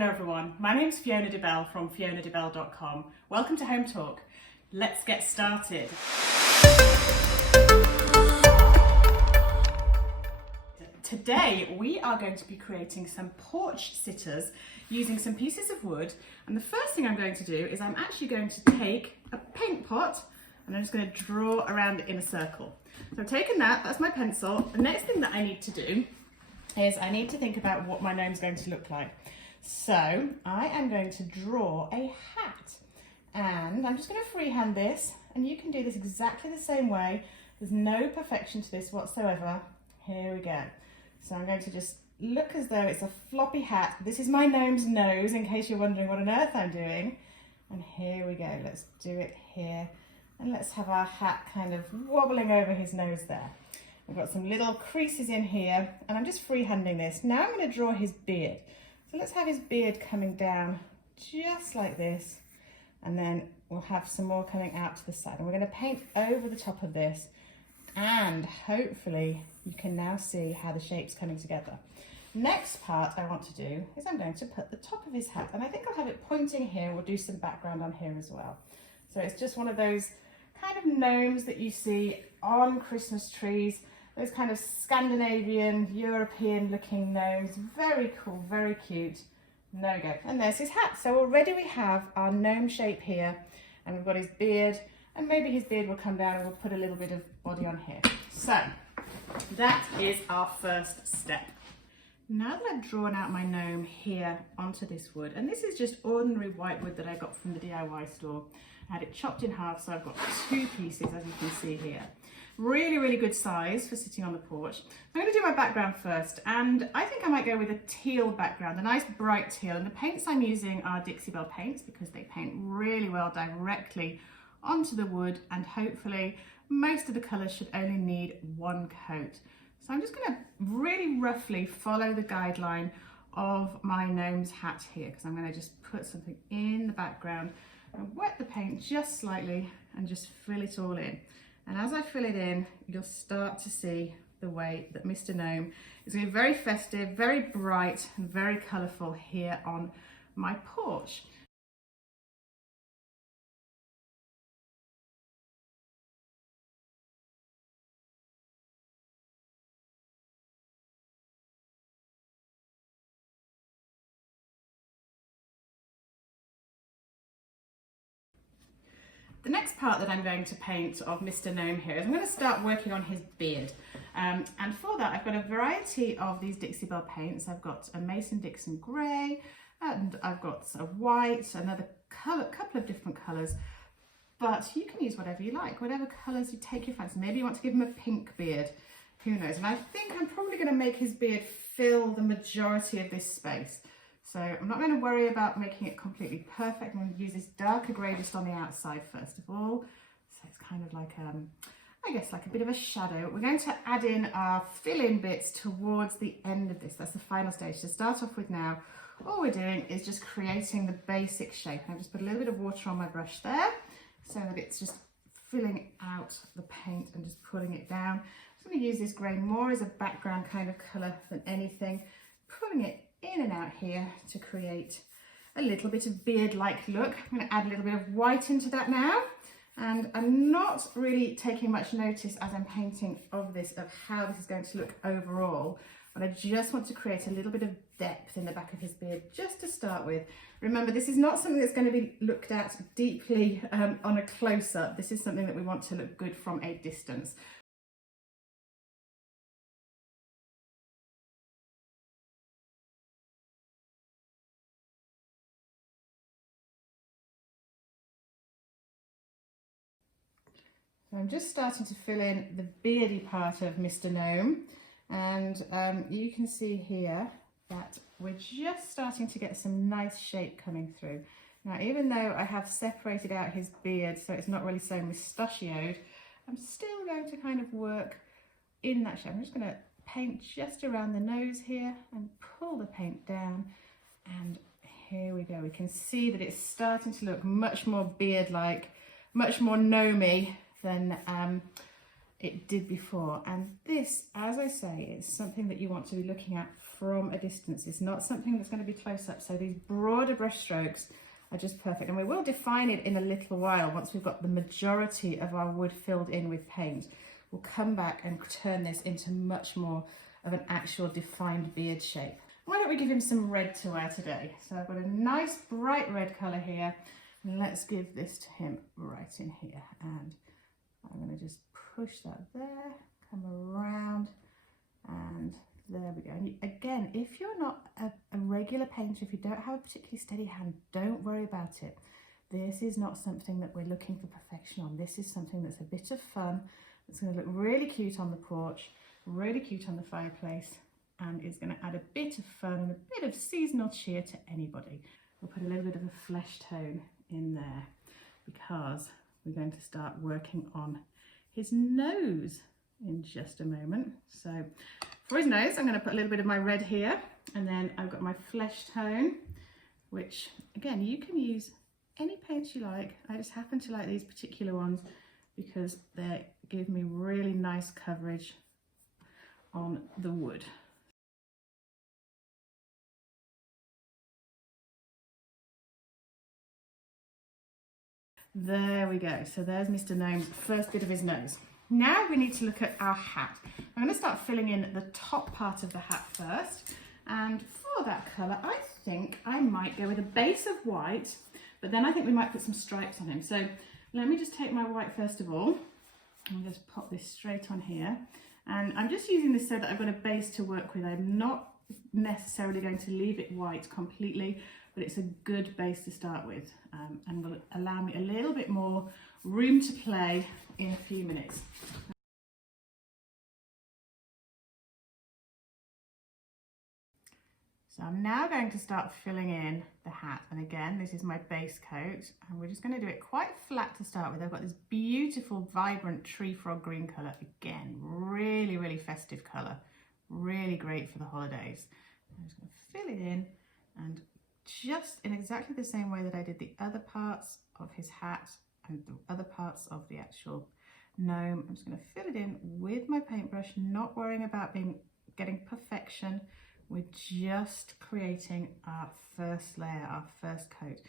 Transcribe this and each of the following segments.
Hello everyone, my name's Fiona DeBell from fionadebell.com. Welcome to Hometalk. Let's get started. Today we are going to be creating some porch sitters using some pieces of wood, and the first thing I'm going to do is I'm actually going to take a paint pot and I'm just going to draw around it in a circle. So I've taken that, that's my pencil. The next thing that I need to do is I need to think about what my gnome's going to look like. So I am going to draw a hat, and I'm just going to freehand this, and you can do this exactly the same way. There's no perfection to this whatsoever. Here we go. So I'm going to just look as though it's a floppy hat. This is my gnome's nose, in case you're wondering what on earth I'm doing. And here we go. Let's do it here. And let's have our hat kind of wobbling over his nose there. We've got some little creases in here, and I'm just freehanding this. Now I'm going to draw his beard. So let's have his beard coming down just like this, and then we'll have some more coming out to the side. And we're going to paint over the top of this, and hopefully you can now see how the shape's coming together. Next part I want to do is I'm going to put the top of his hat, and I think I'll have it pointing here. We'll do some background on here as well. So it's just one of those kind of gnomes that you see on Christmas trees. Those kind of Scandinavian, European looking gnomes. Very cool, very cute. There we go. And there's his hat. So already we have our gnome shape here, and we've got his beard, and maybe his beard will come down and we'll put a little bit of body on here. So that is our first step. Now that I've drawn out my gnome here onto this wood, and this is just ordinary white wood that I got from the DIY store. I had it chopped in half, so I've got two pieces, as you can see here. Really, really good size for sitting on the porch. I'm going to do my background first, and I think I might go with a teal background, a nice bright teal. And the paints I'm using are Dixie Belle paints because they paint really well directly onto the wood, and hopefully most of the colours should only need one coat. So I'm just going to really roughly follow the guideline of my gnome's hat here, because I'm going to just put something in the background and wet the paint just slightly and just fill it all in. And as I fill it in, you'll start to see the way that Mr. Gnome is going to be very festive, very bright, and very colourful here on my porch. The next part that I'm going to paint of Mr. Gnome here is I'm going to start working on his beard. And for that I've got a variety of these Dixie Belle paints. I've got a Mason-Dixon grey, and I've got a white, another couple of different colours. But you can use whatever you like, whatever colours you take your fancy. Maybe you want to give him a pink beard, who knows. And I think I'm probably going to make his beard fill the majority of this space. So I'm not going to worry about making it completely perfect. I'm going to use this darker grey just on the outside first of all. So it's kind of like, I guess like a bit of a shadow. We're going to add in our fill-in bits towards the end of this. That's the final stage. To start off with now, all we're doing is just creating the basic shape. I've just put a little bit of water on my brush there so that it's just filling out the paint and just pulling it down. I'm going to use this grey more as a background kind of colour than anything, pulling it in and out here to create a little bit of beard-like look. I'm going to add a little bit of white into that now, and I'm not really taking much notice as I'm painting of this of how this is going to look overall, but I just want to create a little bit of depth in the back of his beard just to start with. Remember, this is not something that's going to be looked at deeply on a close-up. This is something that we want to look good from a distance. So I'm just starting to fill in the beardy part of Mr. Gnome, and you can see here that we're just starting to get some nice shape coming through. Now, even though I have separated out his beard so it's not really so mustachioed, I'm still going to kind of work in that shape. I'm just going to paint just around the nose here and pull the paint down, and here we go. We can see that it's starting to look much more beard-like, much more gnomey than it did before. And this, as I say, is something that you want to be looking at from a distance. It's not something that's going to be close up. So these broader brush strokes are just perfect. And we will define it in a little while once we've got the majority of our wood filled in with paint. We'll come back and turn this into much more of an actual defined beard shape. Why don't we give him some red to wear today? So I've got a nice bright red colour here. And let's give this to him right in here. And I'm going to just push that there, come around, and there we go. And again, if you're not a regular painter, if you don't have a particularly steady hand, don't worry about it. This is not something that we're looking for perfection on. This is something that's a bit of fun. It's going to look really cute on the porch, really cute on the fireplace, and it's going to add a bit of fun and a bit of seasonal cheer to anybody. We'll put a little bit of a flesh tone in there because we're going to start working on his nose in just a moment. So for his nose, I'm going to put a little bit of my red here, and then I've got my flesh tone, which again, you can use any paints you like. I just happen to like these particular ones because they give me really nice coverage on the wood. There we go. So there's Mr. Gnome's first bit of his nose. Now we need to look at our hat. I'm going to start filling in the top part of the hat first. And for that colour, I think I might go with a base of white, but then I think we might put some stripes on him. So let me just take my white first of all. I'll just pop this straight on here. And I'm just using this so that I've got a base to work with. I'm not necessarily going to leave it white completely, but it's a good base to start with, and will allow me a little bit more room to play in a few minutes. So I'm now going to start filling in the hat, and again, this is my base coat, and we're just going to do it quite flat to start with. I've got this beautiful vibrant tree frog green colour, again really, really festive colour, really great for the holidays. I'm just going to fill it in, and just in exactly the same way that I did the other parts of his hat and the other parts of the actual gnome, I'm just going to fill it in with my paintbrush, not worrying about getting perfection. We're just creating our first layer, our first coat.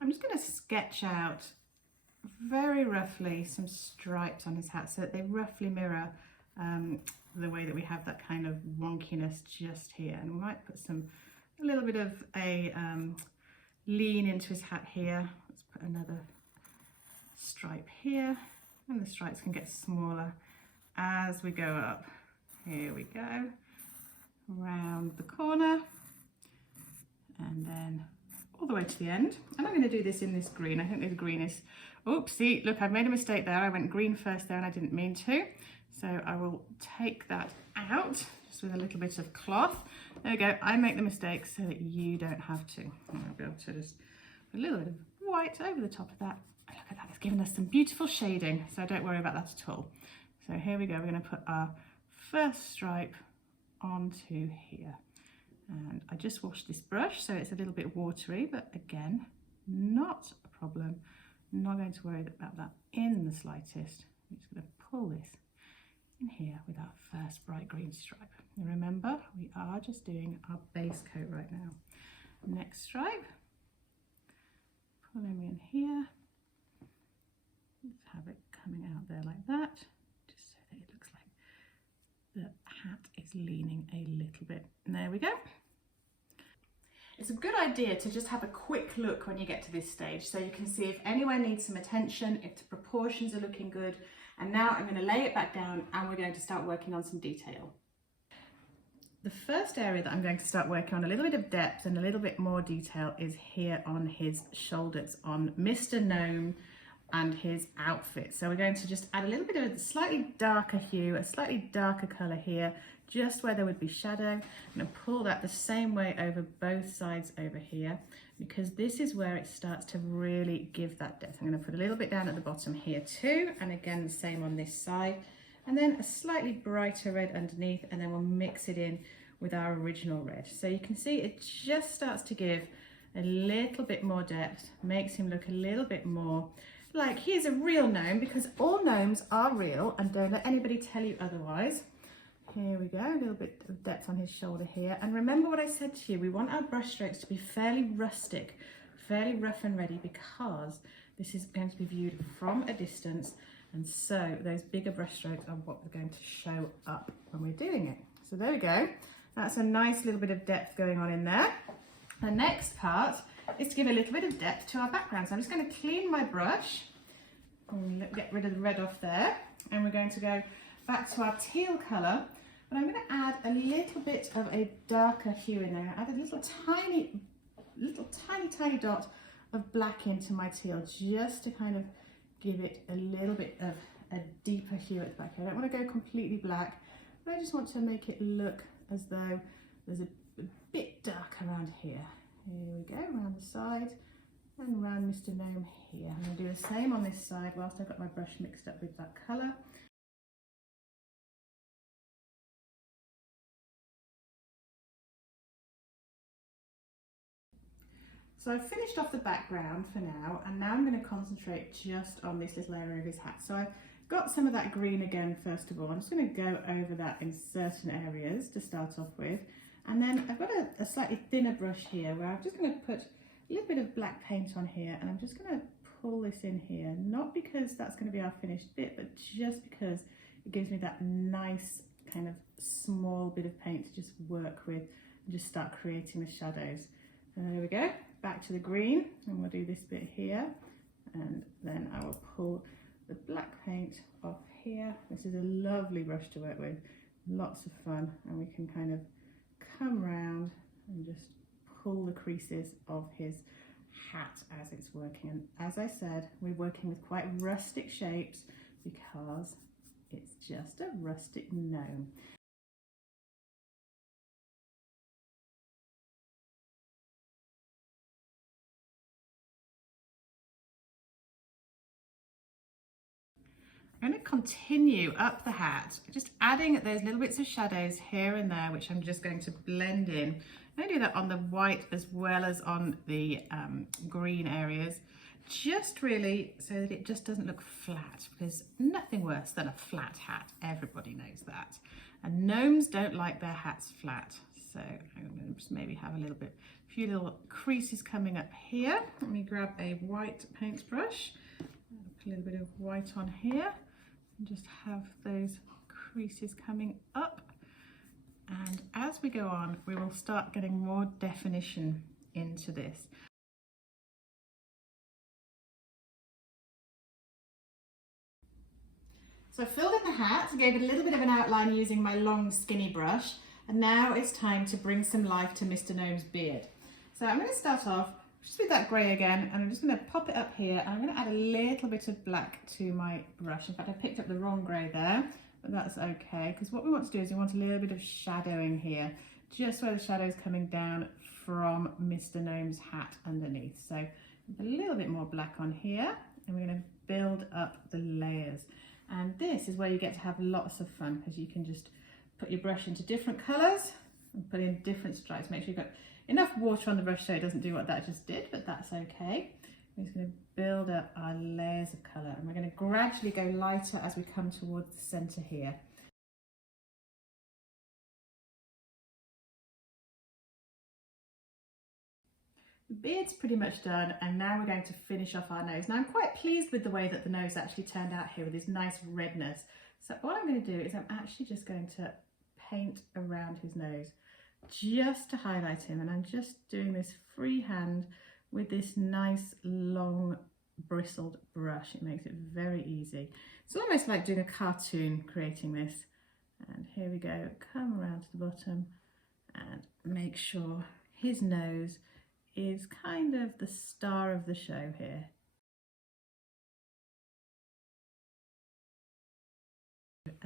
I'm just going to sketch out very roughly some stripes on his hat so that they roughly mirror the way that we have that kind of wonkiness just here. And we might put a little bit of a lean into his hat here. Let's put another stripe here, and the stripes can get smaller as we go up. Here we go, round the corner, and then all the way to the end. And I'm going to do this in this green. I think this green is, oops, see, look, I've made a mistake there. I went green first there and I didn't mean to. So I will take that out just with a little bit of cloth. There we go. I make the mistake so that you don't have to. I'll be able to just put a little bit of white over the top of that. And look at that, it's given us some beautiful shading. So don't worry about that at all. So here we go. We're going to put our first stripe onto here. And I just washed this brush, so it's a little bit watery, but again, not a problem. I'm not going to worry about that in the slightest. I'm just going to pull this in here with our first bright green stripe. And remember, we are just doing our base coat right now. Next stripe, pull him in here. Let's have it coming out there like that, just so that it looks like the hat is leaning a little bit. And there we go. It's a good idea to just have a quick look when you get to this stage so you can see if anywhere needs some attention, if the proportions are looking good. And now I'm going to lay it back down and we're going to start working on some detail. The first area that I'm going to start working on a little bit of depth and a little bit more detail is here on his shoulders, on Mr. Gnome and his outfit. So we're going to just add a little bit of a slightly darker hue, a slightly darker colour here, just where there would be shadow. I'm going to pull that the same way over both sides over here, because this is where it starts to really give that depth. I'm going to put a little bit down at the bottom here too, and again the same on this side, and then a slightly brighter red underneath, and then we'll mix it in with our original red. So you can see it just starts to give a little bit more depth, makes him look a little bit more like he's a real gnome, because all gnomes are real, and don't let anybody tell you otherwise. Here we go, a little bit of depth on his shoulder here. And remember what I said to you, we want our brush strokes to be fairly rustic, fairly rough and ready, because this is going to be viewed from a distance, and so those bigger brush strokes are what we're going to show up when we're doing it. So there we go, that's a nice little bit of depth going on in there. The next part is to give a little bit of depth to our background. So I'm just going to clean my brush and get rid of the red off there, and we're going to go back to our teal colour, but I'm going to add a little bit of a darker hue in there. Add a little tiny dot of black into my teal, just to kind of give it a little bit of a deeper hue at the back. I don't want to go completely black, but I just want to make it look as though there's a bit dark around here. Here we go, around the side and around Mr. Gnome here. I'm going to do the same on this side whilst I've got my brush mixed up with that colour. So I've finished off the background for now, and now I'm going to concentrate just on this little area of his hat. So I've got some of that green again first of all. I'm just going to go over that in certain areas to start off with. And then I've got a slightly thinner brush here where I'm just going to put a little bit of black paint on here, and I'm just going to pull this in here, not because that's going to be our finished bit, but just because it gives me that nice kind of small bit of paint to just work with and just start creating the shadows. And there we go, back to the green, and we'll do this bit here, and then I will pull the black paint off here. This is a lovely brush to work with, lots of fun, and we can kind of come round and just pull the creases of his hat as it's working. And as I said, we're working with quite rustic shapes because it's just a rustic gnome. I'm going to continue up the hat, just adding those little bits of shadows here and there, which I'm just going to blend in. I'm going to do that on the white as well as on the green areas, just really so that it just doesn't look flat, because nothing worse than a flat hat. Everybody knows that. And gnomes don't like their hats flat. So I'm going to just maybe have a few little creases coming up here. Let me grab a white paintbrush, put a little bit of white on here, and just have those creases coming up. And as we go on, we will start getting more definition into this. So I filled in the hat, gave it a little bit of an outline using my long skinny brush, and now it's time to bring some life to Mr. Gnome's beard. So I'm going to start off just with that grey again, and I'm just going to pop it up here, and I'm going to add a little bit of black to my brush. In fact, I picked up the wrong grey there, but that's okay, because what we want to do is we want a little bit of shadowing here, just where the shadow's coming down from Mr. Gnome's hat underneath. So a little bit more black on here, and we're going to build up the layers. And this is where you get to have lots of fun, because you can just put your brush into different colours and put in different stripes. Make sure you've got enough water on the brush so it doesn't do what that just did, but that's okay. We're just going to build up our layers of colour, and we're going to gradually go lighter as we come towards the centre here. The beard's pretty much done, and now we're going to finish off our nose. Now I'm quite pleased with the way that the nose actually turned out here with this nice redness. So what I'm going to do is I'm actually just going to paint around his nose just to highlight him, and I'm just doing this freehand with this nice long bristled brush. It makes it very easy. It's almost like doing a cartoon creating this. And here we go, come around to the bottom and make sure his nose is kind of the star of the show here.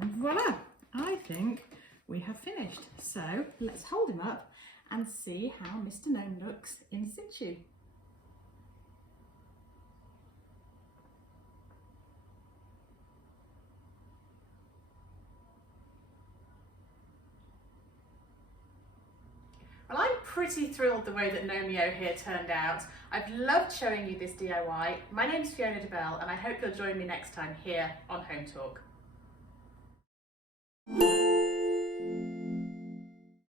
And voila, I think we have finished. So let's hold him up and see how Mr. Gnome looks in situ. pretty thrilled the way that Gnomeo here turned out. I've loved showing you this DIY. My name's Fiona DeBell and I hope you'll join me next time here on Home Talk.